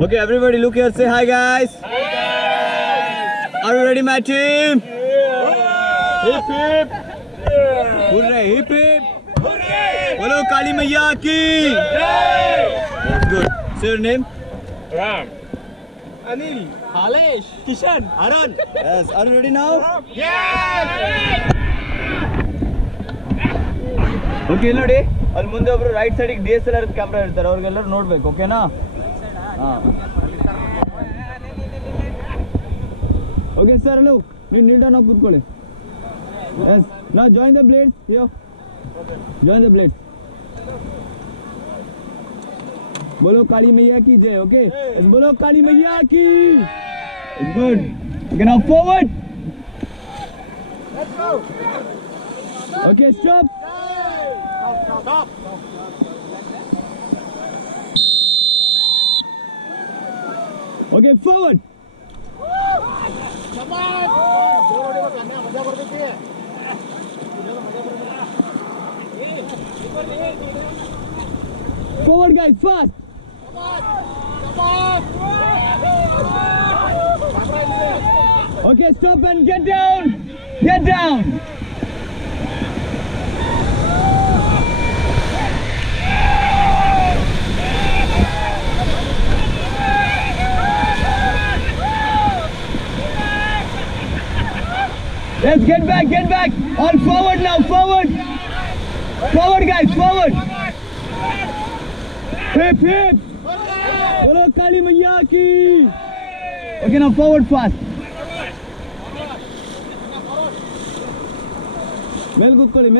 Okay, everybody look here. Say hi, guys. Hi, guys. Are you ready, my team? Yeah. Hip hip. Yeah. Hooray! Hip hip. Hooray! Bolo Kali Maiya ki. Jai. That's good. Say your name. Ram. Anil. Halesh. Kishan. Arun. Yes. Are you ready now? Yes. Okay, ನೋಡಿ ಅಲ್ಲಿ ಮುಂದೆ ಒಬ್ರು right ಸೈಡಿಗೆ DSLR camera ಇರ್ತಾರೆ, ಅವ್ರಿಗೆಲ್ಲರೂ ನೋಡ್ಬೇಕು. ಓಕೆನಾ? Okay sir, hello, ನೀವು Neel down ಆಗಿ ಕೂತ್ಕೊಳ್ಳಿ. ಎಸ್, ನಾ join the blades. Yo, join the blades. बोलो काली मैया की जय. ओके, बोलो काली मैया की. Good. Okay, now forward. Let's go. Okay, stop. Stop. Okay, forward. Come on. मजा कर देती है. Forward, guys, fast. Come on. Okay, stop and get down. Get down. Let's get back. All forward now, forward. Forward, guys, forward. Hip, hip. Bolo Kali Maiya ki. Okay, now forward fast. ಮೇಲ್ ಕೂತ್ಕೊಳ್ಳಿ